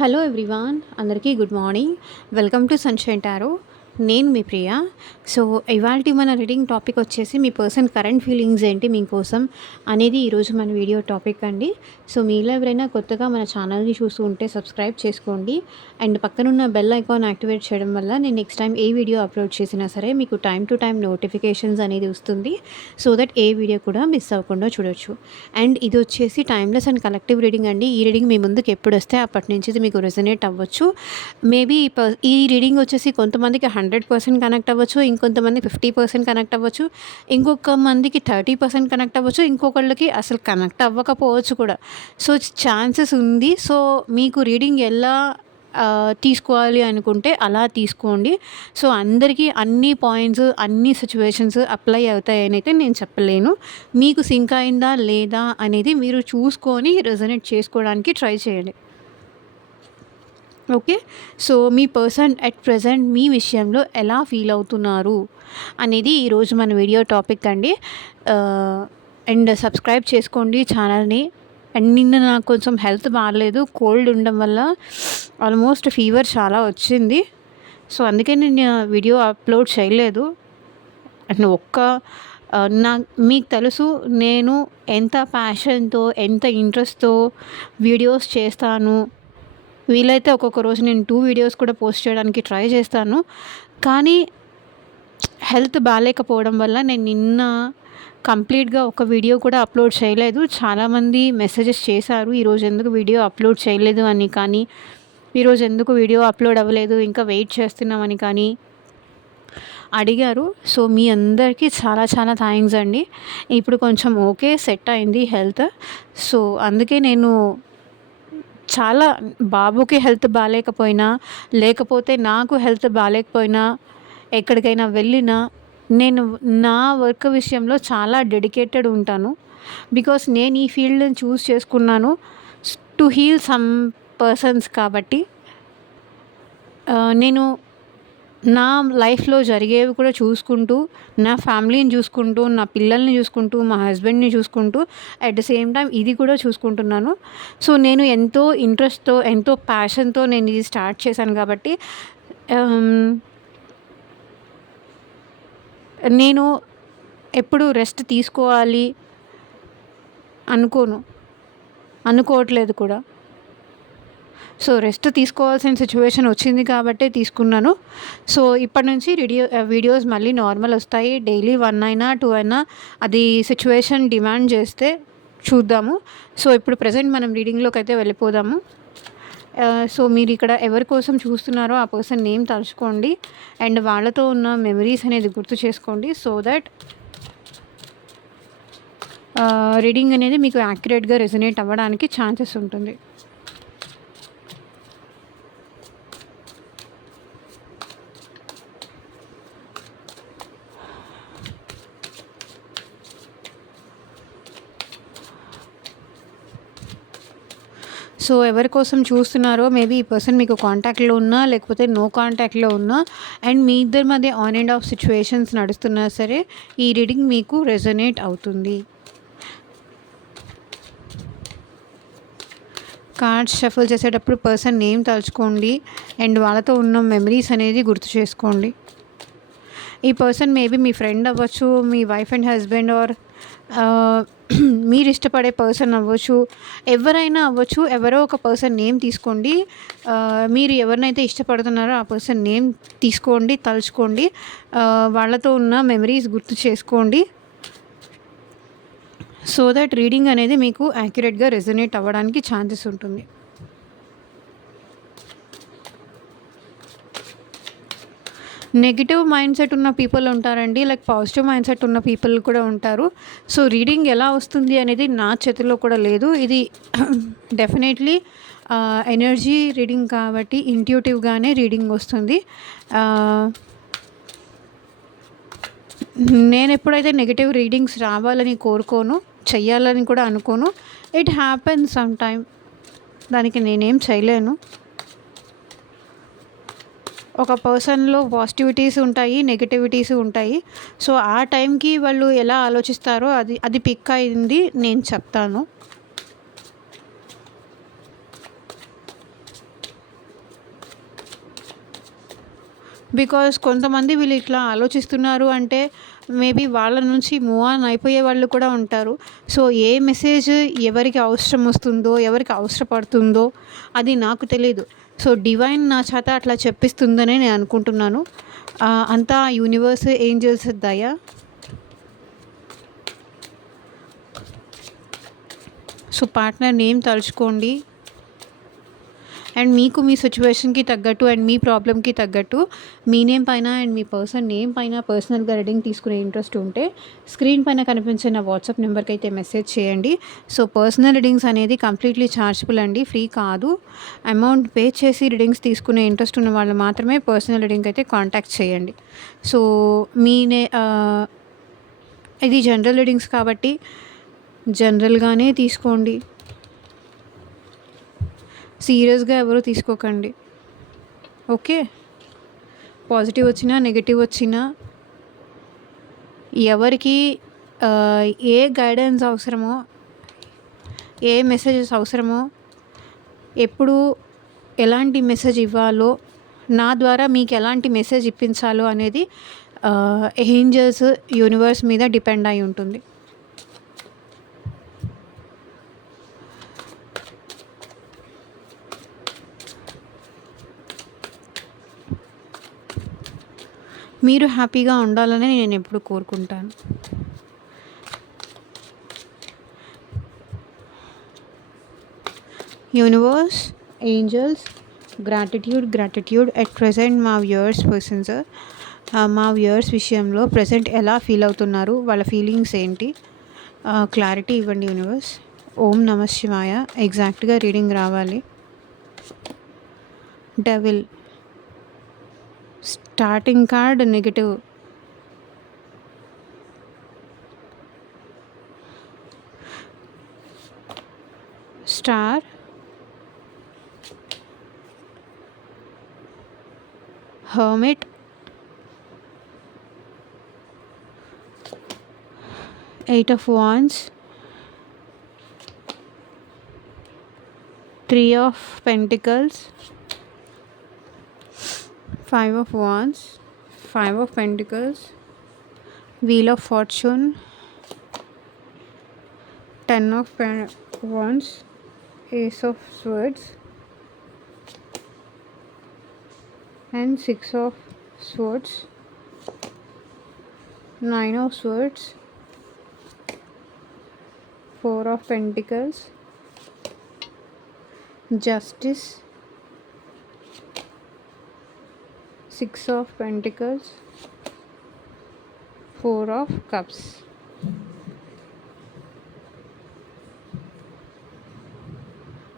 Hello everyone, అందరికీ good morning. Welcome to sunshine tarot. నేను మీ ప్రియ. So, ఇవాల్టి మన రీడింగ్ టాపిక్ వచ్చేసి మీ పర్సన్ కరెంట్ ఫీలింగ్స్ ఏంటి మీకోసం అనేది ఈరోజు మన వీడియో టాపిక్ అండి. సో, మీలో ఎవరైనా కొత్తగా మన ఛానల్‌ని చూస్తూ ఉంటే సబ్స్క్రైబ్ చేసుకోండి. అండ్ పక్కనున్న బెల్ ఐకాన్ యాక్టివేట్ చేయడం వల్ల నేను నెక్స్ట్ టైం ఏ వీడియో అప్లోడ్ చేసినా సరే మీకు టైమ్ టు టైమ్ నోటిఫికేషన్స్ అనేది వస్తుంది. సో దట్ ఏ వీడియో కూడా మిస్ అవ్వకుండా చూడొచ్చు. అండ్ ఇది వచ్చేసి టైమ్లెస్ అండ్ కలెక్టివ్ రీడింగ్ అండి. ఈ రీడింగ్ మీ ముందుకు ఎప్పుడు వస్తే అప్పటి నుంచి ఇది మీకు రెజనేట్ అవ్వచ్చు. మేబీ ఈ రీడింగ్ వచ్చేసి కొంతమందికి 100% కనెక్ట్ అవ్వచ్చు, ఇంకొంతమంది 50% కనెక్ట్ అవ్వచ్చు, ఇంకొక మందికి 30% కనెక్ట్ అవ్వచ్చు, ఇంకొకళ్ళకి అసలు కనెక్ట్ అవ్వకపోవచ్చు కూడా. సో ఛాన్సెస్ ఉంది. సో మీకు రీడింగ్ ఎలా తీసుకోవాలి అనుకుంటే అలా తీసుకోండి. సో అందరికీ అన్ని పాయింట్స్, అన్ని సిచ్యువేషన్స్ అప్లై అవుతాయని అయితే నేను చెప్పలేను. మీకు సింక్ అయిందా లేదా అనేది మీరు చూసుకొని రెజనేట్ చేసుకోవడానికి ట్రై చేయండి. ఓకే. సో మీ పర్సన్ అట్ ప్రెజెంట్ మీ విషయంలో ఎలా ఫీల్ అవుతున్నారు అనేది ఈరోజు మన వీడియో టాపిక్ అండి. అండ్ సబ్స్క్రైబ్ చేసుకోండి ఛానల్ని. అండ్ నిన్న నాకు కొంచెం హెల్త్ బాగాలేదు, కోల్డ్ ఉండడం వల్ల ఆల్మోస్ట్ ఫీవర్ చాలా వచ్చింది. సో అందుకే నేను వీడియో అప్లోడ్ చేయలేదు. అండ్ మీకు తెలుసు నేను ఎంత ప్యాషన్తో, ఎంత ఇంట్రెస్ట్తో వీడియోస్ చేస్తాను. వీలైతే ఒక్కొక్క రోజు నేను 2 వీడియోస్ కూడా పోస్ట్ చేయడానికి ట్రై చేస్తాను. కానీ హెల్త్ బాగాలేకపోవడం వల్ల నేను నిన్న కంప్లీట్గా ఒక వీడియో కూడా అప్లోడ్ చేయలేదు. చాలామంది మెసేజెస్ చేశారు, ఈరోజు ఎందుకు వీడియో అప్లోడ్ చేయలేదు అని కానీ, ఈరోజు ఎందుకు వీడియో అప్లోడ్ అవ్వలేదు ఇంకా వెయిట్ చేస్తున్నామని కానీ అడిగారు. సో మీ అందరికీ చాలా చాలా థ్యాంక్స్ అండి. ఇప్పుడు కొంచెం ఓకే, సెట్ అయింది హెల్త్. సో అందుకే నేను చాలా బాబుకి హెల్త్ బాగాలేకపోయినా, లేకపోతే నాకు హెల్త్ బాగాలేకపోయినా, ఎక్కడికైనా వెళ్ళినా నేను నా వర్క్ విషయంలో చాలా డెడికేటెడ్ ఉంటాను. బికాస్ నేను ఈ ఫీల్డ్ని చూస్ చేసుకున్నాను టు హీల్ సమ్ పర్సన్స్ కాబట్టి నేను నా లైఫ్లో జరిగేవి కూడా చూసుకుంటూ, నా ఫ్యామిలీని చూసుకుంటూ, నా పిల్లల్ని చూసుకుంటూ, మా హస్బెండ్ని చూసుకుంటూ, అట్ ద సేమ్ టైం ఇది కూడా చూసుకుంటున్నాను. సో నేను ఎంతో ఇంట్రెస్ట్తో, ఎంతో ప్యాషన్తో నేను ఇది స్టార్ట్ చేశాను కాబట్టి నేను ఎప్పుడు రెస్ట్ తీసుకోవాలి అనుకోవట్లేదు కూడా. సో రెస్ట్ తీసుకోవాల్సిన సిచ్యువేషన్ వచ్చింది కాబట్టే తీసుకున్నాను. సో ఇప్పటి నుంచి వీడియోస్ మళ్ళీ నార్మల్ వస్తాయి. డైలీ 1 అయినా 2 అయినా అది సిచ్యువేషన్ డిమాండ్ చేస్తే చూద్దాము. సో ఇప్పుడు ప్రజెంట్ మనం రీడింగ్లోకి అయితే వెళ్ళిపోదాము. సో మీరు ఇక్కడ ఎవరి కోసం చూస్తున్నారో ఆ పర్సన్ నేమ్ తలుచుకోండి అండ్ వాళ్ళతో ఉన్న మెమరీస్ అనేది గుర్తు చేసుకోండి. సో దట్ రీడింగ్ అనేది మీకు యాక్యురేట్గా రెజనేట్ అవ్వడానికి ఛాన్సెస్ ఉంటుంది. సో ఎవరి కోసం చూస్తున్నారో మేబీ ఈ పర్సన్ మీకు కాంటాక్ట్లో ఉన్నా, లేకపోతే నో కాంటాక్ట్లో ఉన్నా, అండ్ మీ ఇద్దరి మధ్య ఆన్ అండ్ ఆఫ్ సిచ్యువేషన్స్ నడుస్తున్నా సరే ఈ రీడింగ్ మీకు రెజనేట్ అవుతుంది. కార్డ్స్ షఫల్ చేసేటప్పుడు పర్సన్ నేమ్ తలుచుకోండి అండ్ వాళ్ళతో ఉన్న మెమరీస్ అనేది గుర్తు చేసుకోండి. ఈ పర్సన్ మేబీ మీ ఫ్రెండ్ అవ్వచ్చు, మీ వైఫ్ అండ్ హస్బెండ్, ఆర్ మీరు ఇష్టపడే పర్సన్ అవ్వచ్చు, ఎవరైనా అవ్వచ్చు. ఎవరో ఒక పర్సన్ నేమ్ తీసుకోండి. మీరు ఎవరినైతే ఇష్టపడుతున్నారో ఆ పర్సన్ నేమ్ తీసుకోండి, తలుచుకోండి, వాళ్ళతో ఉన్న మెమరీస్ గుర్తు చేసుకోండి. సో దట్ రీడింగ్ అనేది మీకు యాక్యురేట్గా రెజనేట్ అవ్వడానికి ఛాన్సెస్ ఉంటుంది. నెగిటివ్ మైండ్ సెట్ ఉన్న పీపుల్ ఉంటారండి, లైక్ పాజిటివ్ మైండ్ సెట్ ఉన్న పీపుల్ కూడా ఉంటారు. సో రీడింగ్ ఎలా వస్తుంది అనేది నా చేతిలో కూడా లేదు. ఇది డెఫినెట్లీ ఎనర్జీ రీడింగ్ కాబట్టి ఇంట్యూటివ్గానే రీడింగ్ వస్తుంది. నేను ఎప్పుడైతే నెగిటివ్ రీడింగ్స్ రావాలని కోరుకోను, చెయ్యాలని కూడా అనుకోను. ఇట్ హ్యాపెన్స్ సమ్ టైమ్, దానికి నేనేం చేయలేను. ఒక పర్సన్లో పాజిటివిటీస్ ఉంటాయి, నెగటివిటీస్ ఉంటాయి. సో ఆ టైంకి వాళ్ళు ఎలా ఆలోచిస్తారో అది పిక్ అయింది నేను చెప్తాను. బికాజ్ కొంతమంది వీళ్ళు ఇట్లా ఆలోచిస్తున్నారు అంటే మేబీ వాళ్ళ నుంచి మూవ్ ఆన్ అయిపోయే వాళ్ళు కూడా ఉంటారు. సో ఏ మెసేజ్ ఎవరికి అవసరం వస్తుందో, ఎవరికి అవసరపడుతుందో అది నాకు తెలీదు. సో డివైన్ నా చేత అట్లా చెప్పిస్తుందనే నేను అనుకుంటున్నాను. అంతా యూనివర్స్, ఏంజల్స్ దయ. సో పార్ట్నర్ నేమ్ తలుచుకోండి. అండ్ మీకు మీ సిచ్యువేషన్కి తగ్గట్టు అండ్ మీ ప్రాబ్లమ్కి తగ్గట్టు మీ నేమ్ పైన అండ్ మీ పర్సన్ నేమ్ పైన పర్సనల్గా రీడింగ్ తీసుకునే ఇంట్రెస్ట్ ఉంటే స్క్రీన్ పైన కనిపించే నా వాట్సాప్ నెంబర్కి అయితే మెసేజ్ చేయండి. సో పర్సనల్ రీడింగ్స్ అనేది కంప్లీట్లీ ఛార్జబుల్ అండి, ఫ్రీ కాదు. అమౌంట్ పే చేసి రీడింగ్స్ తీసుకునే ఇంట్రెస్ట్ ఉన్న వాళ్ళు మాత్రమే పర్సనల్ రీడింగ్ అయితే కాంటాక్ట్ చేయండి. సో ఇది జనరల్ రీడింగ్స్ కాబట్టి జనరల్గానే తీసుకోండి, సీరియస్గా ఎవరు తీసుకోకండి. ఓకే, పాజిటివ్ వచ్చినా నెగిటివ్ వచ్చినా ఎవరికి ఏ గైడెన్స్ అవసరమో, ఏ మెసేజెస్ అవసరమో, ఎప్పుడు ఎలాంటి మెసేజ్ ఇవ్వాలో, నా ద్వారా మీకు ఎలాంటి మెసేజ్ ఇప్పించాలో అనేది ఏంజల్స్, యూనివర్స్ మీద డిపెండ్ అయి ఉంటుంది. మీరు హ్యాపీగా ఉండాలని నేను ఎప్పుడు కోరుకుంటాను. Universe, angels, gratitude at present మా వ్యూయర్స్ విషయంలో ప్రెజెంట్ ఎలా ఫీల్ అవుతున్నారు, వాళ్ళ ఫీలింగ్స్ ఏంటి, క్లారిటీ ఇవ్వండి యూనివర్స్. ఓం నమః శివాయ. ఎగ్జాక్ట్గా రీడింగ్ రావాలి. Devil, starting card negative, star, hermit, eight of wands, 3 of Pentacles, 5 of Wands, 5 of Pentacles, Wheel of Fortune, 10 of Wands, Ace of Swords, and 6 of Swords, 9 of Swords, 4 of Pentacles, Justice, 6 of Pentacles, 4 of Cups.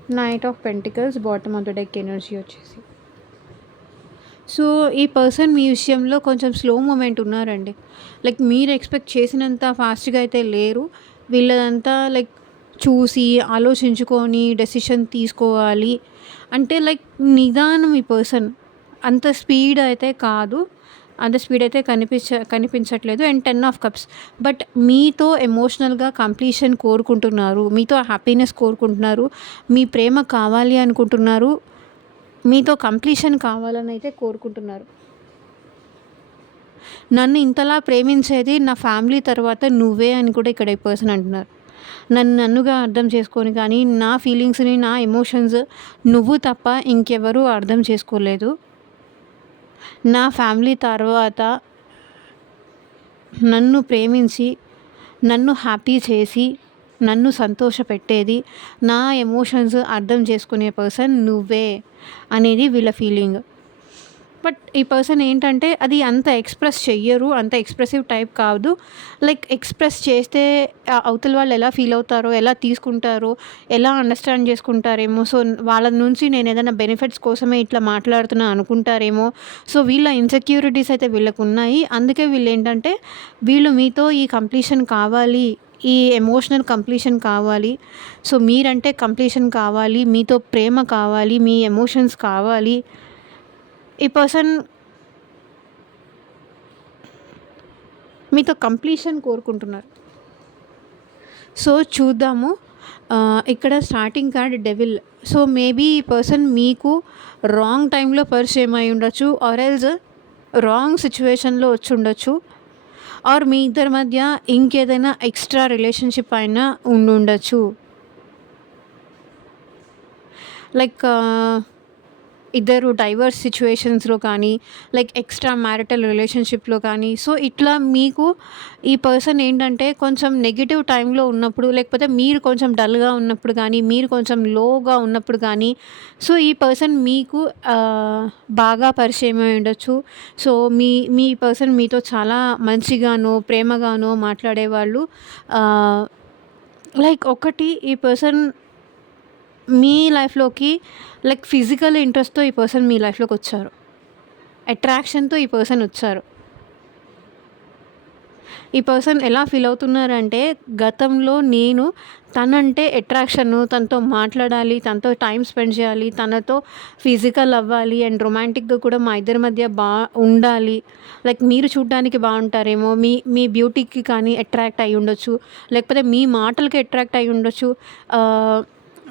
Knight of Pentacles, bottom of the deck energy వచ్చేసి. So ఈ person మీ విషయంలో కొంచెం slow moment ఉన్నారండి. Like మీరు expect చేసినంత ఫాస్ట్గా అయితే లేరు. వీళ్ళదంతా లైక్ చూసి ఆలోచించుకొని డెసిషన్ తీసుకోవాలి అంటే లైక్ నిదానం. ఈ పర్సన్ అంత స్పీడ్ అయితే కాదు, అంత స్పీడ్ అయితే కనిపించట్లేదు. అండ్ 10 ఆఫ్ కప్స్, బట్ మీతో ఎమోషనల్గా కంప్లీషన్ కోరుకుంటున్నారు, మీతో హ్యాపీనెస్ కోరుకుంటున్నారు, మీ ప్రేమ కావాలి అనుకుంటున్నారు, మీతో కంప్లీషన్ కావాలని అయితే కోరుకుంటున్నారు. నన్ను ఇంతలా ప్రేమించేది నా ఫ్యామిలీ తర్వాత నువ్వే అని కూడా ఇక్కడ ఈ పర్సన్ అంటున్నారు. నన్నుగా అర్థం చేసుకొని కానీ నా ఫీలింగ్స్ని, నా ఎమోషన్స్ నువ్వు తప్ప ఇంకెవరూ అర్థం చేసుకోలేదు. నా ఫ్యామిలీ తర్వాత నన్ను ప్రేమించి, నన్ను హ్యాపీ చేసి, నన్ను సంతోషపెట్టేది, నా ఎమోషన్స్ అర్థం చేసుకునే పర్సన్ నువ్వే అనేది వీళ్ళ ఫీలింగ్. బట్ ఈ పర్సన్ ఏంటంటే అది అంత ఎక్స్ప్రెస్ చెయ్యరు, అంత ఎక్స్ప్రెసివ్ టైప్ కాదు. లైక్ ఎక్స్ప్రెస్ చేస్తే అవతల వాళ్ళు ఎలా ఫీల్ అవుతారో, ఎలా తీసుకుంటారో, ఎలా అండర్స్టాండ్ చేసుకుంటారేమో, సో వాళ్ళ నుంచి నేను ఏదైనా బెనిఫిట్స్ కోసమే ఇట్లా మాట్లాడుతున్నా అనుకుంటారేమో. సో వీళ్ళ ఇన్సెక్యూరిటీస్ అయితే వీళ్ళకు ఉన్నాయి. అందుకే వీళ్ళు ఏంటంటే వీళ్ళు మీతో ఈ కంప్లీషన్ కావాలి, ఈ ఎమోషనల్ కంప్లీషన్ కావాలి. సో మీరంటే కంప్లీషన్ కావాలి, మీతో ప్రేమ కావాలి, మీ ఎమోషన్స్ కావాలి. ఈ పర్సన్ మీతో కంప్లీషన్ కోరుకుంటున్నారు. సో చూద్దాము. ఇక్కడ starting card devil. So maybe ఈ పర్సన్ మీకు రాంగ్ టైంలో పరిచయం అయి ఉండొచ్చు, ఆర్ ఎల్స్ రాంగ్ సిచ్యువేషన్‌లో వచ్చుండొచ్చు. ఆర్ మీ ఇద్దరి మధ్య ఇంకేదైనా ఎక్స్‌ట్రా రిలేషన్‌షిప్ అయినా ఉండుండొచ్చు. లైక్ ఇద్దరు డైవర్స్ సిచ్యువేషన్స్‌లో కానీ, లైక్ ఎక్స్‌ట్రా మ్యారిటల్ రిలేషన్‌షిప్‌లో కానీ, సో, ఇట్లా మీకు ఈ పర్సన్ ఏంటంటే కొంచెం నెగెటివ్ టైంలో ఉన్నప్పుడు, లేకపోతే మీరు కొంచెం డల్‌గా ఉన్నప్పుడు కానీ, మీరు కొంచెం లోగా ఉన్నప్పుడు కానీ, సో, ఈ పర్సన్ మీకు బాగా పరిచయమై ఉండొచ్చు. సో, మీ పర్సన్ మీతో చాలా మంచిగానో, ప్రేమగానో మాట్లాడేవాళ్ళు. ఆహ్, లైక్ ఒకటి ఈ పర్సన్ మీ లైఫ్‌లోకి లైక్ ఫిజికల్ ఇంట్రెస్ట్‌తో ఈ పర్సన్ మీ లైఫ్‌లోకొచ్చారు. అట్రాక్షన్‌తో ఈ పర్సన్ వచ్చారు. ఈ పర్సన్ ఎలా ఫీల్ అవుతున్నారంటే, గతంలో నేను తనంటే అట్రాక్షను, తనతో మాట్లాడాలి, తనతో టైమ్ స్పెండ్ చేయాలి, తనతో ఫిజికల్ అవ్వాలి అండ్ రొమాంటిక్‌గా కూడా మా ఇద్దరి మధ్య ఉండాలి. లైక్ మీరు చూడ్డానికి బావుంటారేమో, మీ మీ బ్యూటీకి కానీ అట్రాక్ట్ అయ్యుండొచ్చు. లేకపోతే మీ మాటలకి అట్రాక్ట్ అయ్యుండొచ్చు. ఆహ్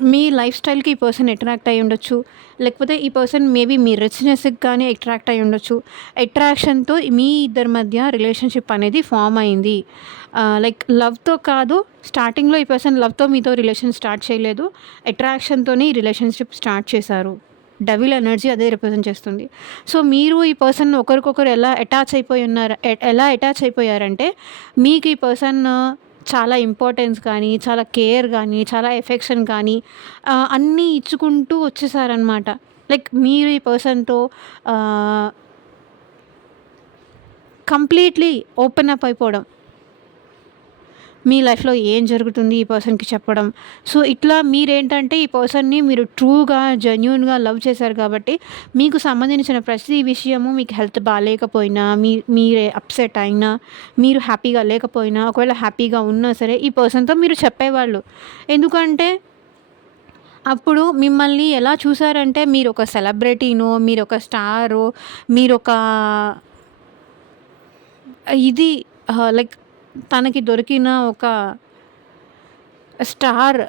మీ లైఫ్ స్టైల్‌కి ఈ పర్సన్ అట్రాక్ట్ అయ్యుండొచ్చు. లేకపోతే ఈ పర్సన్ మేబీ మీ రిచ్‌నెస్‌కి కానీ అట్రాక్ట్ అయ్యుండొచ్చు. అట్రాక్షన్‌తో మీ ఇద్దరి మధ్య రిలేషన్‌షిప్ అనేది ఫార్మ్ అయింది. లైక్ లవ్‌తో కాదు, స్టార్టింగ్‌లో ఈ పర్సన్ లవ్‌తో మీతో రిలేషన్ స్టార్ట్ చేయలేదు. అట్రాక్షన్‌తోనే ఈ రిలేషన్‌షిప్ స్టార్ట్ చేశారు. డెవిల్ ఎనర్జీ అదే రిప్రజెంట్ చేస్తుంది. సో, మీరు ఈ పర్సన్ ఒకరికొకరు ఎలా అటాచ్ అయిపోయారంటే, మీకు ఈ పర్సన్ చాలా ఇంపార్టెన్స్ కానీ, చాలా కేర్ గానీ, చాలా ఎఫెక్షన్ కానీ అన్నీ ఇచ్చుకుంటూ వచ్చేసారనమాట. లైక్ మీరు ఈ పర్సన్‌తో ఆహ్, కంప్లీట్‌లీ ఓపెన్ అప్ అయిపోవడం. మీ లైఫ్‌లో ఏం జరుగుతుంది ఈ పర్సన్‌కి చెప్పడం. సో, ఇట్లా మీరేంటంటే ఈ పర్సన్‌ని మీరు ట్రూగా, జెన్యూన్‌గా లవ్ చేశారు కాబట్టి, మీకు సంబంధించిన ప్రతి విషయము మీకు హెల్త్ బాలేకపోయినా, మీరే అప్‌సెట్ అయినా, మీరు హ్యాపీగా లేకపోయినా, ఒకవేళ హ్యాపీగా ఉన్నా సరే ఈ పర్సన్‌తో మీరు చెప్పేవాళ్ళు. ఎందుకంటే అప్పుడు మిమ్మల్ని ఎలా చూసారంటే మీరొక సెలబ్రిటీనో, మీరొక స్టారో, మీరొక ఇది లైక్ తనకి దొరికిన ఒక స్టార్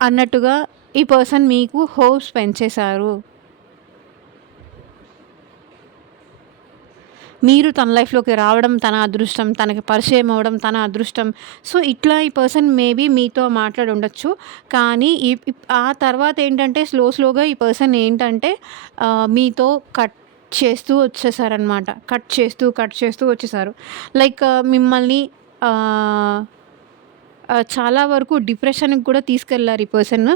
అన్నట్టుగా ఈ పర్సన్ మీకు హోప్స్ పెంచేశారు. మీరు తన లైఫ్‌లోకి రావడం తన అదృష్టం, తనకి పరిచయం అవ్వడం తన అదృష్టం. సో, ఇట్లా ఈ పర్సన్ మేబీ మీతో మాట్లాడి ఉండొచ్చు. కానీ ఆ తర్వాత ఏంటంటే స్లోగా ఈ పర్సన్ ఏంటంటే మీతో కట్ చేస్తూ వచ్చేసారనమాట. కట్ చేస్తూ వచ్చేసారు. లైక్ మిమ్మల్ని ఆహ్, చాలా వరకు డిప్రెషన్‌కి కూడా తీసుకెళ్లారు ఈ పర్సన్.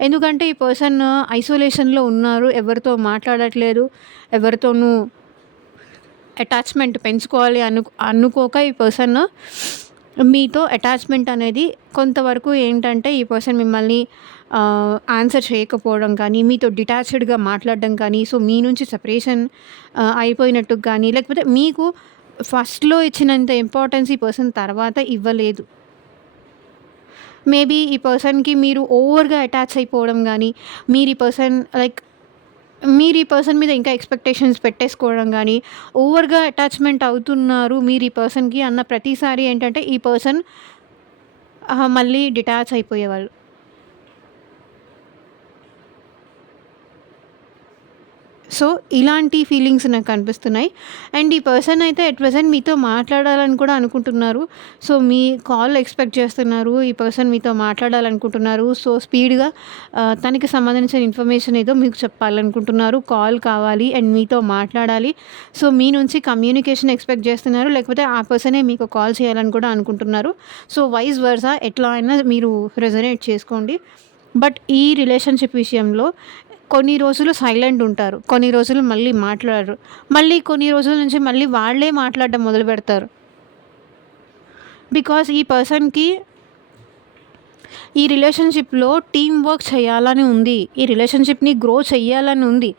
ఎందుకంటే ఈ పర్సన్ ఐసోలేషన్‌లో ఉన్నారు. ఎవరితో మాట్లాడట్లేదు. ఎవరితోనూ అటాచ్‌మెంట్ పెంచుకోవాలి అనుకోక ఈ పర్సన్ మీతో అటాచ్‌మెంట్ అనేది కొంతవరకు ఏంటంటే ఈ పర్సన్ మిమ్మల్ని ఆన్సర్ చేయకపోవడం కానీ, మీతో డిటాచ్డ్‌గా మాట్లాడడం కానీ, సో, మీ నుంచి సెపరేషన్ అయిపోయినట్టు కానీ, లేకపోతే మీకు ఫస్ట్‌లో ఇచ్చినంత ఇంపార్టెన్స్ ఈ పర్సన్ తర్వాత ఇవ్వలేదు. మేబీ ఈ పర్సన్‌కి మీరు ఓవర్‌గా అటాచ్ అయిపోవడం గానీ, మీరు ఈ పర్సన్ మీద ఇంకా ఎక్స్‌పెక్టేషన్స్ పెట్టేసుకోవడం గానీ, ఓవర్‌గా అటాచ్‌మెంట్ అవుతున్నారు మీరు ఈ పర్సన్‌కి అన్న ప్రతిసారి ఏంటంటే, ఈ పర్సన్ మళ్ళీ డిటాచ్ అయిపోయేవాళ్ళు. సో, ఇలాంటి ఫీలింగ్స్ నాకు కనిపిస్తున్నాయి. అండ్ ఈ పర్సన్ అయితే అట్ ప్రెజెంట్ మీతో మాట్లాడాలని కూడా అనుకుంటున్నారు. సో, మీ కాల్ ఎక్స్‌పెక్ట్ చేస్తున్నారు. ఈ పర్సన్ మీతో మాట్లాడాలనుకుంటున్నారు. సో, స్పీడ్‌గా తనకి సంబంధించిన ఇన్ఫర్మేషన్ ఏదో మీకు చెప్పాలనుకుంటున్నారు. కాల్ కావాలి అండ్ మీతో మాట్లాడాలి. సో, మీ నుంచి కమ్యూనికేషన్ ఎక్స్‌పెక్ట్ చేస్తున్నారు. లేకపోతే ఆ పర్సనే మీకు కాల్ చేయాలని కూడా అనుకుంటున్నారు. సో, వైస్ వర్సా ఎట్లా అయినా మీరు రెజొనేట్ చేసుకోండి. బట్ ఈ రిలేషన్‌షిప్ విషయంలో కొన్ని రోజులు సైలెంట్ ఉంటారు. కొన్ని రోజులు మళ్ళీ మాట్లాడరు. మళ్ళీ కొన్ని రోజుల నుంచి మళ్ళీ వాళ్ళే మాట్లాడడం మొదలుపెడతారు. బికాజ్ ఈ పర్సన్‌కి ఈ రిలేషన్‌షిప్‌లో టీమ్ వర్క్ చేయాలని ఉంది. ఈ రిలేషన్‌షిప్‌ని గ్రో చెయ్యాలని ఉంది.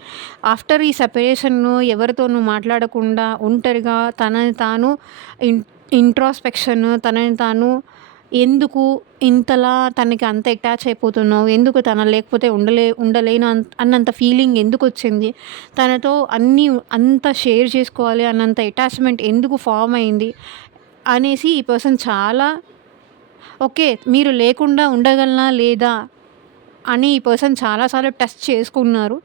ఆఫ్టర్ ఈ సెపరేషన్‌ను ఎవరితోనూ మాట్లాడకుండా ఒంటరిగా తనని తాను ఇంట్రాస్పెక్షన్ తనని తాను ఎందుకు ఇంతలా తనకి అంత అటాచ్ అయిపోతున్నావు? ఎందుకు తను లేకపోతే ఉండలేను అన్నంత ఫీలింగ్ ఎందుకొచ్చింది? తనతో అంత షేర్ చేసుకోవాలి అన్నంత అటాచ్‌మెంట్ ఎందుకు ఫార్మ్ అయింది? అనేసి ఈ పర్సన్ చాలా ఓకే. మీరు లేకుండా ఉండగలనా? లేదా? అని ఈ పర్సన్ చాలా సార్లు టెస్ట్ చేసుకున్నారు.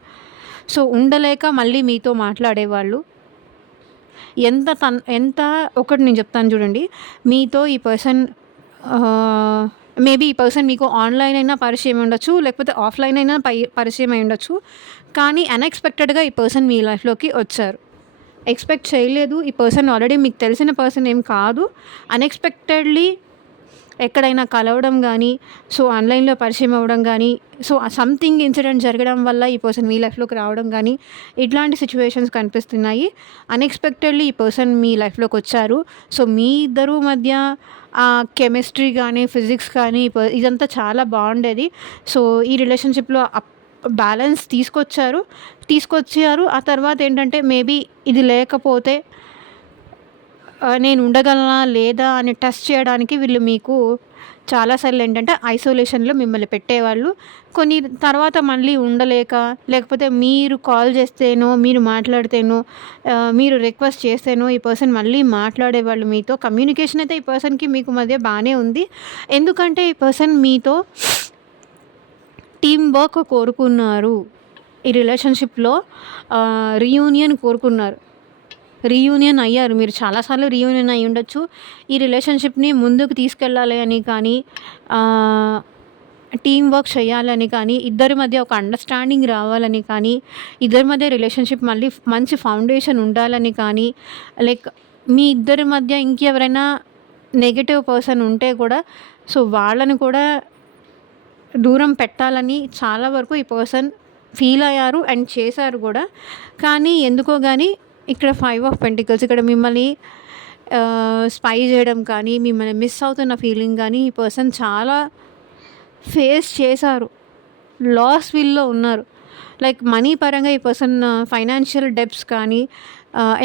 సో, ఉండలేక మళ్ళీ మీతో మాట్లాడేవాళ్ళు. ఎంత ఒకటి నేను చెప్తాను చూడండి. మీతో ఈ పర్సన్ మేబీ ఈ పర్సన్ మీకు ఆన్‌లైన్ అయినా పరిచయం ఉండొచ్చు. లేకపోతే ఆఫ్‌లైన్ అయినా పరిచయం అయి ఉండొచ్చు. కానీ అన్‌ఎక్స్‌పెక్టెడ్‌గా ఈ పర్సన్ మీ లైఫ్‌లోకి వచ్చారు. ఎక్స్‌పెక్ట్ చేయలేదు. ఈ పర్సన్ ఆల్రెడీ మీకు తెలిసిన పర్సన్ ఏం కాదు. అన్‌ఎక్స్‌పెక్టెడ్‌లీ ఎక్కడైనా కలవడం గానీ, సో ఆన్‌లైన్‌లో పరిచయం అవ్వడం గానీ, సో సంథింగ్ ఇన్సిడెంట్ జరగడం వల్ల ఈ పర్సన్ మీ లైఫ్‌లోకి రావడం గానీ, ఇట్లాంటి సిట్యుయేషన్స్ కనిపిస్తున్నాయి. అన్‌ఎక్స్‌పెక్టెడ్‌లీ ఈ పర్సన్ మీ లైఫ్‌లోకొచ్చారు. సో మీ ఇద్దరు మధ్య కెమిస్ట్రీ గానీ, ఫిజిక్స్ కానీ ఇదంతా చాలా బావుండేది. సో ఈ రిలేషన్‌షిప్‌లో బ్యాలెన్స్ తీసుకొచ్చారు. ఆ తర్వాతేంటంటే మేబీ ఇది లేకపోతే నేను ఉండగలనా? లేదా? అని టెస్ట్ చేయడానికి వీళ్ళు మీకు చాలా సార్లు ఏంటంటే ఐసోలేషన్‌లో మిమ్మల్ని పెట్టేవాళ్ళు. కొన్ని తర్వాత మళ్ళీ ఉండలేక, లేకపోతే మీరు కాల్ చేస్తేనో, మీరు మాట్లాడితేనో, మీరు రిక్వెస్ట్ చేస్తేనో ఈ పర్సన్ మళ్ళీ మాట్లాడేవాళ్ళు మీతో. కమ్యూనికేషన్ అయితే ఈ పర్సన్‌కి మీకు మధ్య బానే ఉంది. ఎందుకంటే ఈ పర్సన్ మీతో టీమ్ వర్క్ కోరుకున్నారు. ఈ రిలేషన్‌షిప్‌లో రీయూనియన్ కోరుకున్నారు. రీయూనియన్ అయ్యారు. మీరు చాలా సార్లు రీయూనియన్ అయ్యి ఉండొచ్చు. ఈ రిలేషన్‌షిప్‌ని ముందుకు తీసుకెళ్ళాలి అని కానీ, టీమ్ వర్క్ చేయాలని కానీ, ఇద్దరి మధ్య ఒక అండర్‌స్టాండింగ్ రావాలని కానీ, ఇద్దరి మధ్య రిలేషన్‌షిప్ మళ్ళీ మంచి ఫౌండేషన్ ఉండాలని కానీ, లైక్ మీ ఇద్దరి మధ్య ఇంకెవరైనా నెగెటివ్ పర్సన్ ఉంటే కూడా, సో వాళ్ళని కూడా దూరం పెట్టాలని చాలా వరకు ఈ పర్సన్ ఫీల్ అయ్యారు అండ్ చేశారు కూడా. కానీ ఎందుకో గానీ ఇక్కడ 5 ఆఫ్ పెంటికల్స్ ఇక్కడ మిమ్మల్ని స్పై చేయడం కానీ, మిమ్మల్ని మిస్ అవుతున్న ఫీలింగ్ కానీ ఈ పర్సన్ చాలా ఫేస్ చేశారు. లాస్ ఫీల్‌లో ఉన్నారు. లైక్ మనీ పరంగా ఈ పర్సన్ ఫైనాన్షియల్ డెబ్ట్స్ కానీ,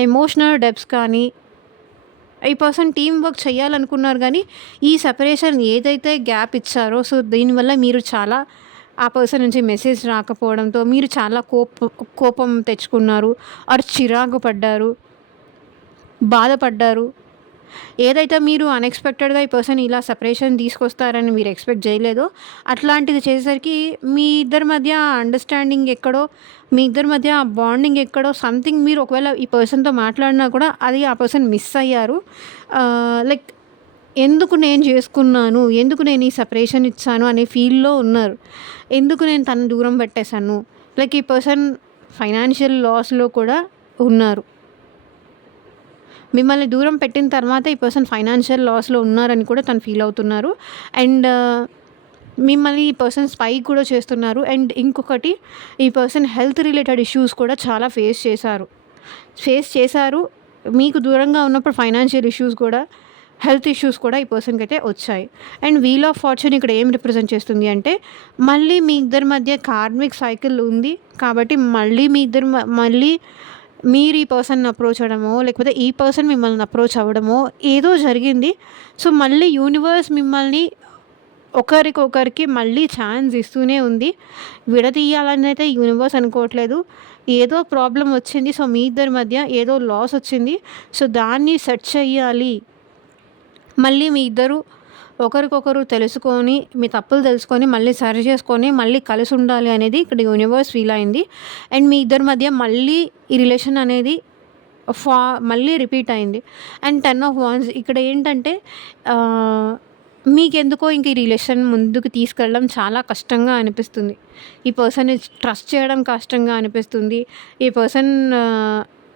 ఎమోషనల్ డెబ్ట్స్ కానీ, ఈ పర్సన్ టీమ్ వర్క్ చేయాలనుకున్నారు కానీ, ఈ సెపరేషన్ ఏదైతే గ్యాప్ ఇచ్చారో సో దీనివల్ల మీరు చాలా ఆ పర్సన్ నుంచి మెసేజ్ రాకపోవడంతో మీరు చాలా కోపం తెచ్చుకున్నారు. ఆర్ చిరాకు పడ్డారు, బాధపడ్డారు. ఏదైతే మీరు అన్‌ఎక్స్‌పెక్టెడ్‌గా ఈ పర్సన్ ఇలా సెపరేషన్ తీసుకొస్తారని మీరు ఎక్స్‌పెక్ట్ చేయలేదో, అట్లాంటిది చేసేసరికి మీ ఇద్దరి మధ్య అండర్‌స్టాండింగ్ ఎక్కడో, మీ ఇద్దరి మధ్య బాండింగ్ ఎక్కడో సంథింగ్ మీరు ఒకవేళ ఈ పర్సన్‌తో మాట్లాడినా కూడా అది ఆ పర్సన్ మిస్ అయ్యారు. లైక్ ఎందుకు నేను చేసుకున్నాను? ఎందుకు నేను ఈ సెపరేషన్ ఇచ్చాను అనే ఫీల్‌లో ఉన్నారు. ఎందుకు నేను తనని దూరం పెట్టేశాను? లైక్ ఈ పర్సన్ ఫైనాన్షియల్ లాస్‌లో కూడా ఉన్నారు. మిమ్మల్ని దూరం పెట్టిన తర్వాత ఈ పర్సన్ ఫైనాన్షియల్ లాస్‌లో ఉన్నారని కూడా తను ఫీల్ అవుతున్నారు. అండ్ మిమ్మల్ని ఈ పర్సన్ స్పై కూడా చేస్తున్నారు. అండ్ ఇంకొకటి ఈ పర్సన్ హెల్త్ రిలేటెడ్ ఇష్యూస్ కూడా చాలా ఫేస్ చేశారు. మీకు దూరంగా ఉన్నప్పుడు ఫైనాన్షియల్ ఇష్యూస్ కూడా, హెల్త్ ఇష్యూస్ కూడా ఈ పర్సన్‌కి అయితే వచ్చాయి. అండ్ వీల్ ఆఫ్ ఫార్చ్యూన్ ఇక్కడ ఏం రిప్రజెంట్ చేస్తుంది అంటే, మళ్ళీ మీ ఇద్దరి మధ్య కార్మిక్ సైకిల్ ఉంది. కాబట్టి మళ్ళీ మీరు ఈ పర్సన్‌ని అప్రోచ్ అవ్వడమో, లేకపోతే ఈ పర్సన్ మిమ్మల్ని అప్రోచ్ అవ్వడమో ఏదో జరిగింది. సో మళ్ళీ యూనివర్స్ మిమ్మల్ని ఒకరికొకరికి మళ్ళీ ఛాన్స్ ఇస్తూనే ఉంది. విడదీయాలని అయితే యూనివర్స్ అనుకోవట్లేదు. ఏదో ప్రాబ్లమ్ వచ్చింది. సో మీ ఇద్దరి మధ్య ఏదో లాస్ వచ్చింది. సో దాన్ని సెట్ చేయాలి. మళ్ళీ మీ ఇద్దరు ఒకరికొకరు తెలుసుకొని, మీ తప్పులు తెలుసుకొని, మళ్ళీ సరి చేసుకొని, మళ్ళీ కలిసి ఉండాలి అనేది ఇక్కడ యూనివర్స్ ఫీల్ అయింది. అండ్ మీ ఇద్దరి మధ్య మళ్ళీ ఈ రిలేషన్ అనేది మళ్ళీ రిపీట్ అయింది. అండ్ 10 ఆఫ్ వాండ్స్ ఇక్కడ ఏంటంటే, మీకెందుకో ఇంక ఈ రిలేషన్ ముందుకు తీసుకెళ్ళడం చాలా కష్టంగా అనిపిస్తుంది. ఈ పర్సన్‌ని ట్రస్ట్ చేయడం కష్టంగా అనిపిస్తుంది. ఈ పర్సన్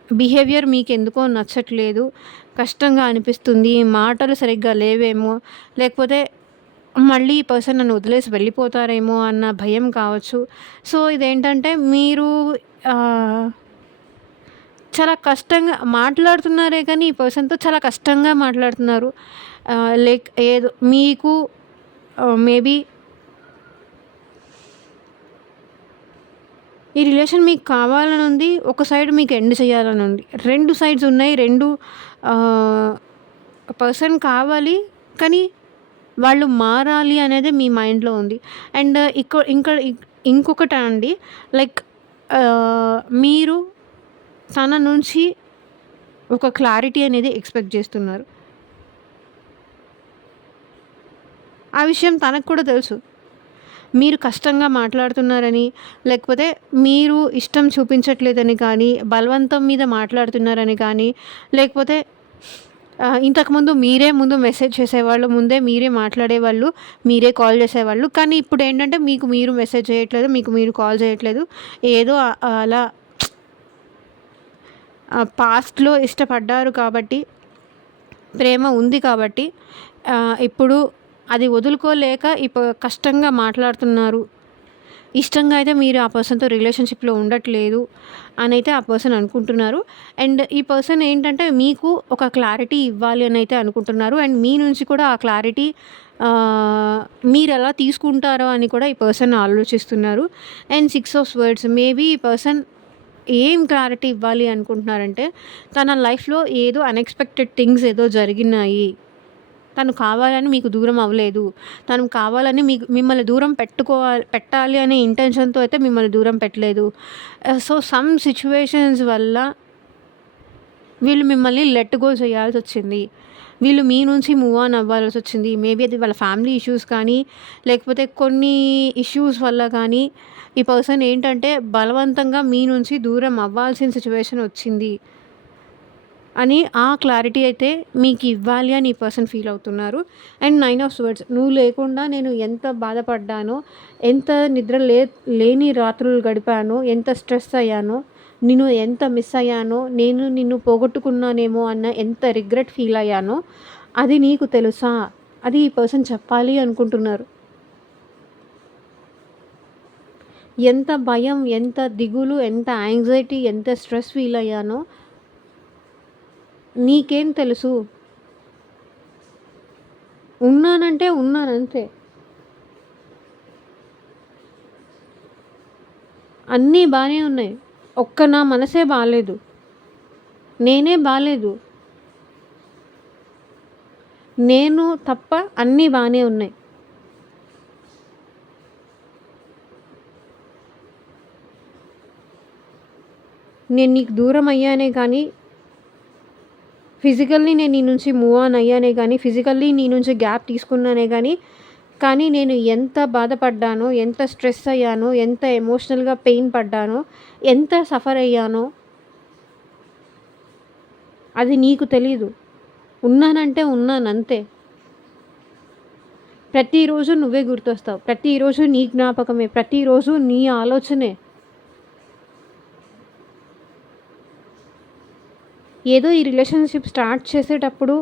బిహేవియర్ మీకెందుకో నచ్చట్లేదు. కష్టంగా అనిపిస్తుంది. మాటలు సరిగ్గా లేవేమో, లేకపోతే మళ్ళీ ఈ పర్సన్ నన్ను వదిలేసి వెళ్ళిపోతారేమో అన్న భయం కావచ్చు. సో ఇదేంటంటే మీరు చాలా కష్టంగా మాట్లాడుతున్నారే కానీ ఈ పర్సన్‌తో చాలా కష్టంగా మాట్లాడుతున్నారు. లైక్ ఏదో మీకు మేబీ ఈ రిలేషన్ మీకు కావాలని ఉంది. ఒక సైడ్ మీకు ఎండ్ చేయాలని ఉంది. 2 సైడ్స్ ఉన్నాయి. 2 పర్సన్ కావాలి. కానీ వాళ్ళు మారాలి అనేది మీ మైండ్‌లో ఉంది. అండ్ ఇంకా ఇంకొకటండి, లైక్ మీరు తన నుంచి ఒక క్లారిటీ అనేది ఎక్స్‌పెక్ట్ చేస్తున్నారు. ఆ విషయం తనకు కూడా తెలుసు. మీరు కష్టంగా మాట్లాడుతున్నారని, లేకపోతే మీరు ఇష్టం చూపించట్లేదని కానీ, బలవంతం మీద మాట్లాడుతున్నారని కానీ, లేకపోతే ఇంతకుముందు మీరే ముందు మెసేజ్ చేసేవాళ్ళు, ముందే మీరే మాట్లాడేవాళ్ళు, మీరే కాల్ చేసేవాళ్ళు. కానీ ఇప్పుడేంటంటే మీకు మీరు మెసేజ్ చేయట్లేదు, మీకు మీరు కాల్ చేయట్లేదు. ఏదో అలా పాస్ట్‌లో ఇష్టపడ్డారు కాబట్టి, ప్రేమ ఉంది కాబట్టి ఇప్పుడు అది వదులుకోలేక కష్టంగా మాట్లాడుతున్నారు. ఇష్టంగా అయితే మీరు ఆ పర్సన్‌తో రిలేషన్‌షిప్‌లో ఉండట్లేదు అనైతే ఆ పర్సన్ అనుకుంటున్నారు. అండ్ ఈ పర్సన్ ఏంటంటే మీకు ఒక క్లారిటీ ఇవ్వాలి అనైతే అనుకుంటున్నారు. అండ్ మీ నుంచి కూడా ఆ క్లారిటీ మీరెలా తీసుకుంటారో అని కూడా ఈ పర్సన్ ఆలోచిస్తున్నారు. అండ్ 6 ఆఫ్ స్వర్డ్స్ మేబీ ఈ పర్సన్ ఏం క్లారిటీ ఇవ్వాలి అనుకుంటున్నారంటే, తన లైఫ్‌లో ఏదో అన్‌ఎక్స్‌పెక్టెడ్ థింగ్స్ ఏదో జరిగినాయి. తను కావాలని మీకు దూరం అవ్వలేదు. తను కావాలని మిమ్మల్ని దూరం పెట్టాలి అనే ఇంటెన్షన్‌తో అయితే మిమ్మల్ని దూరం పెట్టలేదు. సో, సమ్ సిట్యుయేషన్స్ వల్ల వీళ్ళు మిమ్మల్ని లెట్ గో చేయాల్సొచ్చింది. వీళ్ళు మీ నుంచి మూవ్ ఆన్ అవ్వాల్సొచ్చింది. మేబీ అది వాళ్ళ ఫ్యామిలీ ఇష్యూస్ కానీ, లేకపోతే కొన్ని ఇష్యూస్ వల్ల కానీ, ఈ పర్సన్ ఏంటంటే బలవంతంగా మీ నుంచి దూరం అవ్వాల్సిన సిట్యుయేషన్ వచ్చింది అని ఆ క్లారిటీ అయితే మీకు ఇవ్వాలి అని ఈ పర్సన్ ఫీల్ అవుతున్నారు. అండ్ 9 ఆఫ్ స్వర్డ్స్ నువ్వు లేకుండా నేను ఎంత బాధపడ్డానో, ఎంత నిద్ర లేని రాత్రులు గడిపానో, ఎంత స్ట్రెస్ అయ్యానో, నిన్ను ఎంత మిస్ అయ్యానో, నేను నిన్ను పోగొట్టుకున్నానేమో అన్న ఎంత రిగ్రెట్ ఫీల్ అయ్యానో అది నీకు తెలుసా? అది ఈ పర్సన్ చెప్పాలి అనుకుంటున్నారు. ఎంత భయం, ఎంత దిగులు, ఎంత యాంగ్జైటీ, ఎంత స్ట్రెస్ ఫీల్ అయ్యానో నీకేం తెలుసు? ఉన్నానంటే ఉన్నానంతే. అన్నీ బానే ఉన్నాయి. నా మనసే బాలేదు. నేనే బాలేదు. నేను తప్ప అన్నీ బానే ఉన్నాయి. నేను నీకు దూరం అయ్యానే కానీ ఫిజికల్లీ నేను నీ నుంచి మూవ్ ఆన్ అయ్యానే కానీ, ఫిజికల్లీ నీ నుంచి గ్యాప్ తీసుకున్నానే కానీ నేను ఎంత బాధపడ్డానో, ఎంత స్ట్రెస్ అయ్యానో, ఎంత ఎమోషనల్‌గా పెయిన్ పడ్డానో, ఎంత సఫర్ అయ్యానో అది నీకు తెలీదు. ఉన్నానంటే ఉన్నానంతే. ప్రతిరోజు నువ్వే గుర్తొస్తావు. ప్రతిరోజు నీ జ్ఞాపకమే. ప్రతిరోజు నీ ఆలోచనే. ఏదో ఈ రిలేషన్‌షిప్ స్టార్ట్ చేసేటప్పుడు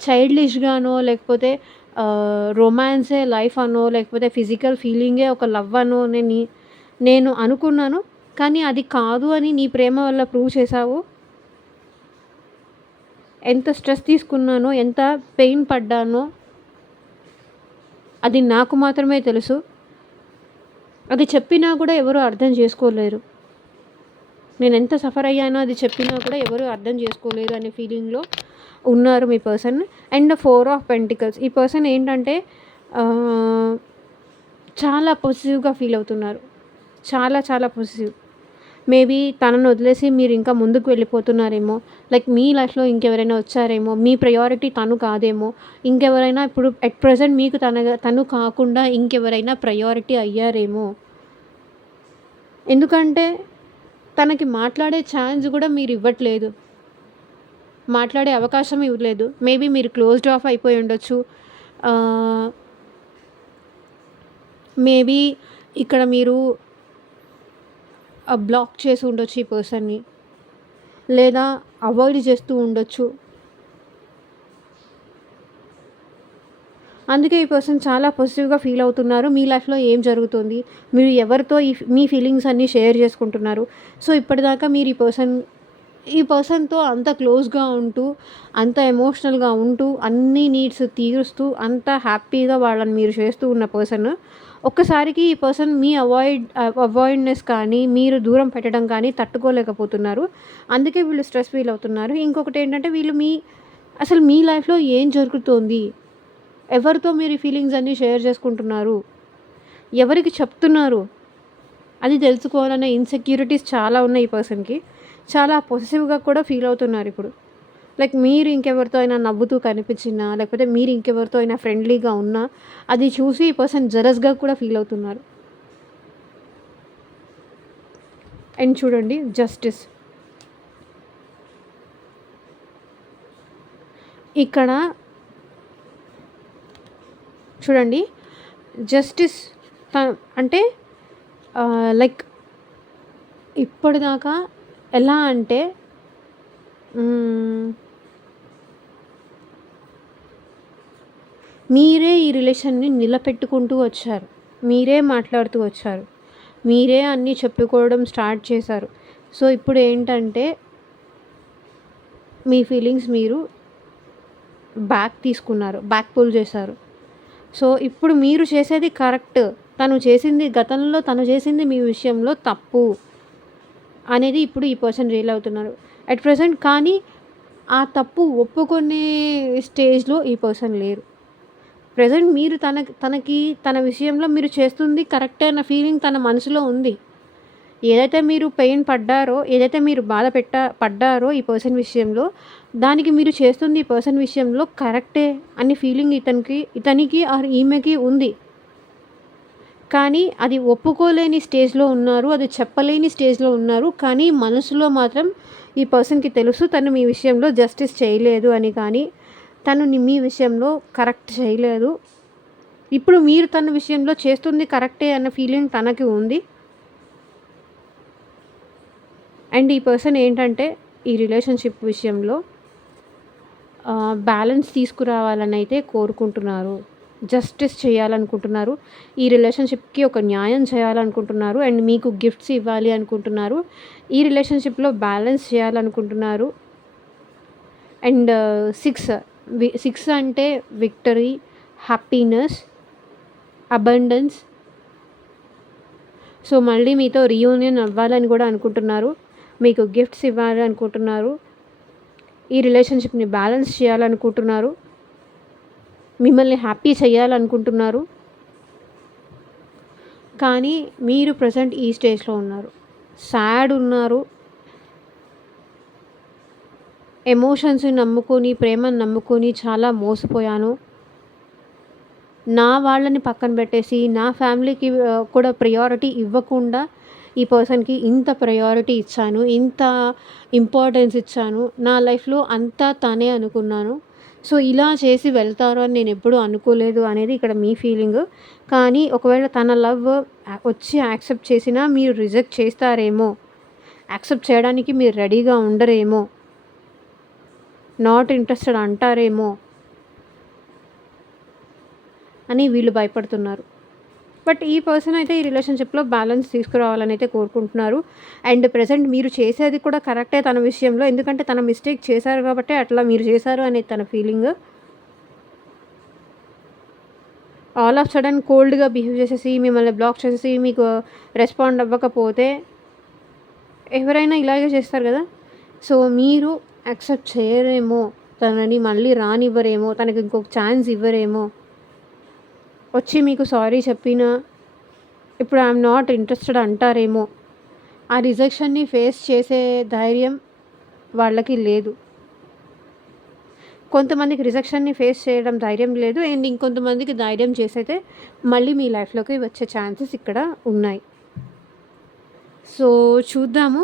చైల్డిష్‌గానో లేకపోతే రొమాన్సే లైఫ్ అనో, లేకపోతే ఫిజికల్ ఫీలింగే ఒక లవ్ అనో నేను అనుకున్నాను. కానీ అది కాదు అని నీ ప్రేమ వల్ల ప్రూవ్ చేశావు. ఎంత స్ట్రెస్ తీసుకున్నానో, ఎంత పెయిన్ పడ్డానో అది నాకు మాత్రమే తెలుసు. అది చెప్పినా కూడా ఎవరు అర్థం చేసుకోలేరు. నేను ఎంత సఫర్ అయ్యానో అది చెప్పినా కూడా ఎవరు అర్థం చేసుకోలేరు అనే ఫీలింగ్‌లో ఉన్నారు మీ పర్సన్. అండ్ 4 ఆఫ్ పెంటికల్స్ ఈ పర్సన్ ఏంటంటే చాలా పొసెసివ్‌గా ఫీల్ అవుతున్నారు. చాలా చాలా పొసెసివ్. మేబీ తనను వదిలేసి మీరు ఇంకా ముందుకు వెళ్ళిపోతున్నారేమో. లైక్ మీ లైఫ్‌లో ఇంకెవరైనా వచ్చారేమో. మీ ప్రయారిటీ తను కాదేమో. ఇంకెవరైనా ఇప్పుడు అట్ ప్రెజెంట్ మీకు తను కాకుండా ఇంకెవరైనా ప్రయారిటీ అయ్యారేమో. ఎందుకంటే తనకి మాట్లాడే ఛాన్స్ కూడా మీరు ఇవ్వట్లేదు. మాట్లాడే అవకాశం ఇవ్వలేదు. మేబీ మీరు క్లోజ్డ్ ఆఫ్ అయిపోయి ఉండొచ్చు. మేబీ ఇక్కడ మీరు బ్లాక్ చేసి ఉండొచ్చు ఈ పర్సన్‌ని. లేదా అవాయిడ్ చేస్తూ ఉండొచ్చు. అందుకే ఈ పర్సన్ చాలా పాజిటివ్‌గా ఫీల్ అవుతున్నారు. మీ లైఫ్‌లో ఏం జరుగుతుంది? మీరు ఎవరితో మీ ఫీలింగ్స్ అన్నీ షేర్ చేసుకుంటున్నారు? సో, ఇప్పటిదాకా మీరు ఈ పర్సన్‌తో అంత క్లోజ్‌గా ఉంటూ, అంత ఎమోషనల్‌గా ఉంటూ, అన్ని నీడ్స్ తీరుస్తూ, అంత హ్యాపీగా వాళ్ళని మీరు చేస్తూ ఉన్న పర్సన్ ఒక్కసారికి ఈ పర్సన్ మీ అవాయిడ్‌నెస్ కానీ, మీరు దూరం పెట్టడం కానీ తట్టుకోలేకపోతున్నారు. అందుకే వీళ్ళు స్ట్రెస్ ఫీల్ అవుతున్నారు. ఇంకొకటేంటంటే వీళ్ళు అసలు మీ లైఫ్‌లో ఏం జరుగుతోంది? ఎవరితో మీరు ఈ ఫీలింగ్స్ అన్నీ షేర్ చేసుకుంటున్నారు? ఎవరికి చెప్తున్నారు? అది తెలుసుకోవాలనే ఇన్‌సెక్యూరిటీస్ చాలా ఉన్నాయి ఈ పర్సన్‌కి. చాలా పొసెసివ్‌గా కూడా ఫీల్ అవుతున్నారు ఇప్పుడు. లైక్ మీరు ఇంకెవరితో అయినా నవ్వుతూ కనిపించినా, లేకపోతే మీరు ఇంకెవరితో అయినా ఫ్రెండ్లీగా ఉన్నా, అది చూసి ఈ పర్సన్ జెలస్‌గా కూడా ఫీల్ అవుతున్నారు. అండ్ చూడండి జస్టిస్. ఇక్కడ చూడండి జస్టిస్ అంటే లైక్ ఇప్పటిదాకా ఎలా అంటే మీరే ఈ రిలేషన్‌ని నిలబెట్టుకుంటూ వచ్చారు. మీరే మాట్లాడుతూ వచ్చారు. మీరే అన్నీ చెప్పుకోవడం స్టార్ట్ చేశారు. సో, ఇప్పుడు ఏంటంటే మీ ఫీలింగ్స్ మీరు బ్యాక్ తీసుకున్నారు. బ్యాక్ పుల్ చేశారు. సో, ఇప్పుడు మీరు చేసేది కరెక్ట్. తను చేసింది మీ విషయంలో తప్పు అనేది ఇప్పుడు ఈ పర్సన్ రియల్ అవుతున్నారు. అట్ ప్రెజెంట్ కానీ ఆ తప్పు ఒప్పుకునే స్టేజ్‌లో ఈ పర్సన్ లేరు. ప్రెజెంట్ మీరు తనకి తన విషయంలో మీరు చేస్తుంది కరెక్టే అన్న ఫీలింగ్ తన మనసులో ఉంది. ఏదైతే మీరు పెయిన్ పడ్డారో, ఏదైతే మీరు పడ్డారో ఈ పర్సన్ విషయంలో, దానికి మీరు చేస్తుంది ఈ పర్సన్ విషయంలో కరెక్టే అనే ఫీలింగ్ ఇతనికి ఆర్ ఈమెకి ఉంది. కానీ అది ఒప్పుకోలేని స్టేజ్‌లో ఉన్నారు. అది చెప్పలేని స్టేజ్‌లో ఉన్నారు. కానీ మనసులో మాత్రం ఈ పర్సన్‌కి తెలుసు తను మీ విషయంలో జస్టిస్ చేయలేదు అని కానీ, మీ విషయంలో కరెక్ట్ చేయలేదు. ఇప్పుడు మీరు తన విషయంలో చేస్తుంది కరెక్టే అన్న ఫీలింగ్ తనకి ఉంది. అండ్ ఈ పర్సన్ ఏంటంటే ఈ రిలేషన్‌షిప్ విషయంలో బ్యాలెన్స్ తీసుకురావాలని అయితే కోరుకుంటున్నారు. జస్టిస్ చేయాలనుకుంటున్నారు. ఈ రిలేషన్‌షిప్‌కి ఒక న్యాయం చేయాలనుకుంటున్నారు. అండ్ మీకు గిఫ్ట్స్ ఇవ్వాలి అనుకుంటున్నారు. ఈ రిలేషన్‌షిప్‌లో బ్యాలెన్స్ చేయాలనుకుంటున్నారు. అండ్ 6 అంటే విక్టరీ, హ్యాపీనెస్, అబండెన్స్. సో, మళ్ళీ మీతో రీయూనియన్ అవ్వాలని కూడా అనుకుంటున్నారు. మీకు గిఫ్ట్స్ ఇవ్వాలి అనుకుంటున్నారు. ఈ రిలేషన్‌షిప్‌ని బ్యాలెన్స్ చేయాలనుకుంటున్నారు. మిమ్మల్ని హ్యాపీ చేయాలనుకుంటున్నారు. కానీ మీరు ప్రెజెంట్ ఈ స్టేజ్‌లో ఉన్నారు. సాడ్ ఉన్నారు. ఎమోషన్స్‌ని నమ్ముకొని, ప్రేమను నమ్ముకొని చాలా మోసపోయాను. నా వాళ్ళని పక్కన పెట్టేసి, నా ఫ్యామిలీకి కూడా ప్రయారిటీ ఇవ్వకుండా ఈ పర్సన్‌కి ఇంత ప్రయారిటీ ఇచ్చాను. ఇంత ఇంపార్టెన్స్ ఇచ్చాను. నా లైఫ్‌లో అంతా తనే అనుకున్నాను. సో, ఇలా చేసి వెళ్తారు అని నేనెప్పుడూ అనుకోలేదు అనేది ఇక్కడ మీ ఫీలింగు. కానీ ఒకవేళ తన లవ్ వచ్చి యాక్సెప్ట్ చేసినా మీరు రిజెక్ట్ చేస్తారేమో. యాక్సెప్ట్ చేయడానికి మీరు రెడీగా ఉండరేమో. నాట్ ఇంట్రెస్టెడ్ అంటారేమో అని వీళ్ళు భయపడుతున్నారు. బట్ ఈ పర్సన్ అయితే ఈ రిలేషన్‌షిప్‌లో బ్యాలెన్స్ తీసుకురావాలని అయితే కోరుకుంటున్నారు. అండ్ ప్రెజెంట్ మీరు చేసేది కూడా కరెక్టే తన విషయంలో. ఎందుకంటే తన మిస్టేక్ చేశారు కాబట్టే అట్లా మీరు చేశారు అనేది తన ఫీలింగ్. ఆల్ ఆఫ్ సడన్ కోల్డ్‌గా బిహేవ్ చేసేసి, మిమ్మల్ని బ్లాక్ చేసేసి, మీకు రెస్పాండ్ అవ్వకపోతే ఎవరైనా ఇలాగే చేస్తారు కదా! సో, మీరు యాక్సెప్ట్ చేయరేమో. తనని మళ్ళీ రానివ్వరేమో. తనకి ఇంకొక ఛాన్స్ ఇవ్వరేమో. వచ్చి మీకు సారీ చెప్పినా ఇప్పుడు ఐయామ్ నాట్ ఇంట్రెస్టెడ్ అంటారేమో. ఆ రిజెక్షన్‌ని ఫేస్ చేసే ధైర్యం వాళ్ళకి లేదు. కొంతమందికి రిజెక్షన్‌ని ఫేస్ చేయడం ధైర్యం లేదు. అండ్ ఇంకొంతమందికి ధైర్యం చేసైతే మళ్ళీ మీ లైఫ్‌లోకి వచ్చే ఛాన్సెస్ ఇక్కడ ఉన్నాయి. సో, చూద్దాము.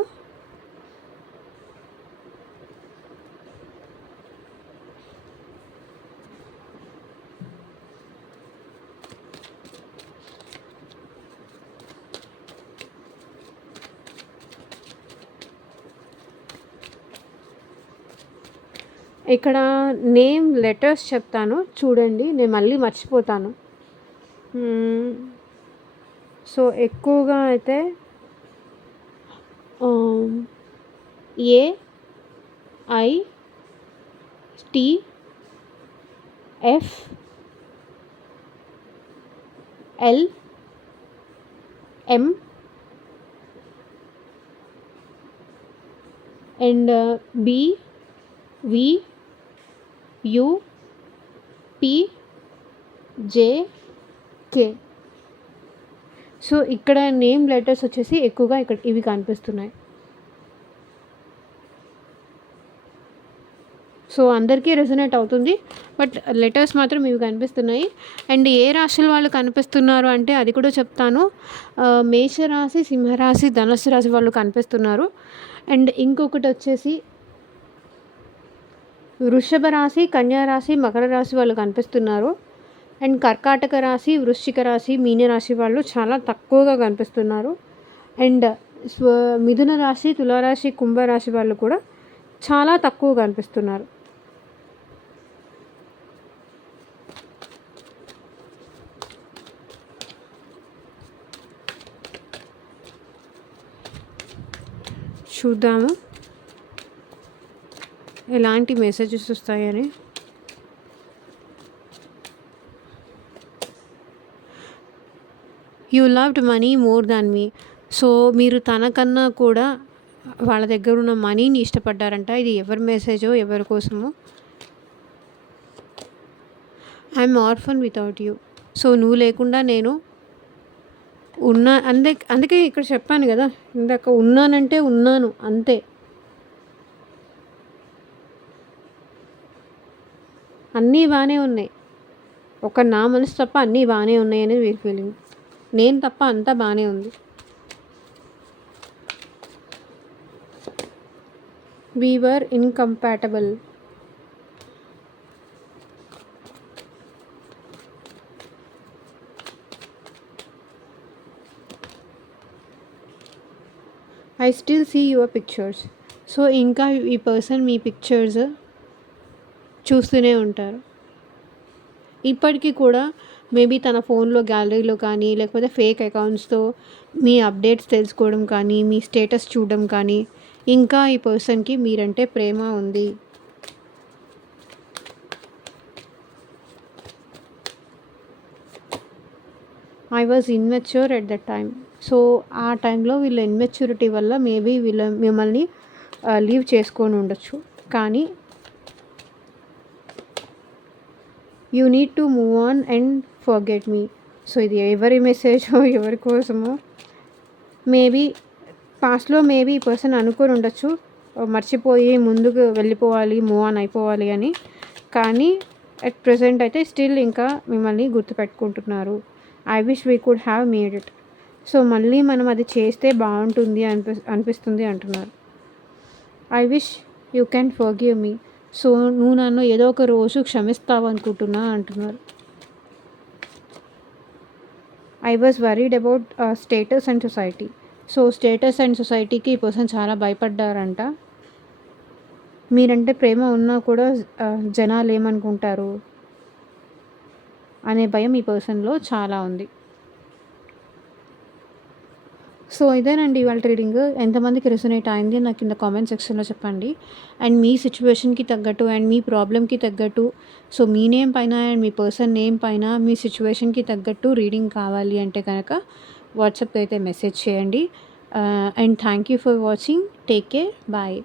ఇక్కడ నేమ్ లెటర్స్ చెప్తాను చూడండి. నేను మళ్ళీ మర్చిపోతాను. సో, ఎక్కువగా అయితే A, I, T, F, L, M and B, V, U, P, J, K. So, ఇక్కడ నేమ్ లెటర్స్ వచ్చేసి ఎక్కువగా ఇవి కనిపిస్తున్నాయి. సో అందరికీ రెజొనేట్ అవుతుంది. బట్ లెటర్స్ మాత్రం ఇవి కనిపిస్తున్నాయి. అండ్ ఏ రాశుల వాళ్ళు కనిపిస్తున్నారు అంటే అది కూడా చెప్తాను. మేషరాశి, సింహరాశి, ధనుస్సు రాశి వాళ్ళు కనిపిస్తున్నారు. అండ్ ఇంకొకటి వచ్చేసి వృషభ రాశి, కన్యా రాశి, మకర రాశి వాళ్ళు కనిపిస్తున్నారు. అండ్ కర్కాటక రాశి, వృశ్చిక రాశి, మీనరాశి వాళ్ళు చాలా తక్కువగా కనిపిస్తున్నారు. అండ్ మిథున రాశి, తులారాశి, కుంభరాశి వాళ్ళు కూడా చాలా తక్కువ కనిపిస్తున్నారు. చూద్దాము ఎలాంటి మెసేజెస్ వస్తాయని. You loved money more than me. So మీరు తనకన్నా కూడా వాళ్ళ దగ్గర ఉన్న మనీని ఇష్టపడ్డారంట. ఇది ఎవరి మెసేజో, ఎవరి కోసమో. I'm orphan without you. So నువ్వు లేకుండా నేను అందుకే ఇక్కడ చెప్పాను కదా ఇందాక, ఉన్నానంటే ఉన్నాను అంతే. అన్నీ బాగానే ఉన్నాయి, ఒక నా మనసు తప్ప అన్నీ బాగానే ఉన్నాయి అనేది వీరి ఫీలింగ్. నేను తప్ప అంతా బాగానే ఉంది. we were incompatible. I still see your pictures. So ఇంకా ఈ పర్సన్ మీ పిక్చర్స్ చూస్తూనే ఉంటారు ఇప్పటికీ కూడా. మేబీ తన ఫోన్లో గ్యాలరీలో కానీ లేకపోతే ఫేక్ అకౌంట్స్తో మీ అప్డేట్స్ తెలుసుకోవడం కానీ, మీ స్టేటస్ చూడడం కానీ, ఇంకా ఈ పర్సన్కి మీరంటే ప్రేమ ఉంది. I was immature at that time. So ఆ టైంలో వీళ్ళ ఇన్మెచ్యూరిటీ వల్ల మేబీ మిమ్మల్ని లీవ్ చేసుకొని ఉండొచ్చు. కానీ you need to move on and forget me. So ఇది ఎవరి మెసేజో, ఎవరి కోసమో. మేబీ పాస్ట్లో మేబీ ఈ పర్సన్ అనుకొని ఉండొచ్చు, మర్చిపోయి ముందుకు వెళ్ళిపోవాలి, మూవ్ ఆన్ అయిపోవాలి అని. కానీ అట్ ప్రెజెంట్ అయితే స్టిల్ ఇంకా మిమ్మల్ని గుర్తుపెట్టుకుంటున్నారు. I wish we could have made it. So మళ్ళీ మనం అది చేస్తే బాగుంటుంది అనిపిస్తుంది అంటున్నారు. I wish you can forgive me. So నువ్వు నన్ను ఏదో ఒక రోజు క్షమిస్తావు అనుకుంటున్నా అంటున్నారు. I was worried about status and society. So status and సొసైటీకి ఈ పర్సన్ చాలా భయపడ్డారంట. మీరంటే ప్రేమ ఉన్నా కూడా జనాలు ఏమనుకుంటారు అనే భయం ఈ పర్సన్లో చాలా ఉంది. సో ఇదేనండి ఇవాళ రీడింగ్. ఎంతమందికి రెసొనేట్ అయింది నాకు కింద కామెంట్ సెక్షన్లో చెప్పండి. అండ్ మీ సిచ్యువేషన్కి తగ్గట్టు అండ్ మీ ప్రాబ్లమ్కి తగ్గట్టు, సో మీ నేమ్ పైన అండ్ మీ పర్సన్ నేమ్ పైన మీ సిచ్యువేషన్కి తగ్గట్టు రీడింగ్ కావాలి అంటే కనుక వాట్సాప్కి అయితే మెసేజ్ చేయండి. And thank you for watching. Take care. Bye.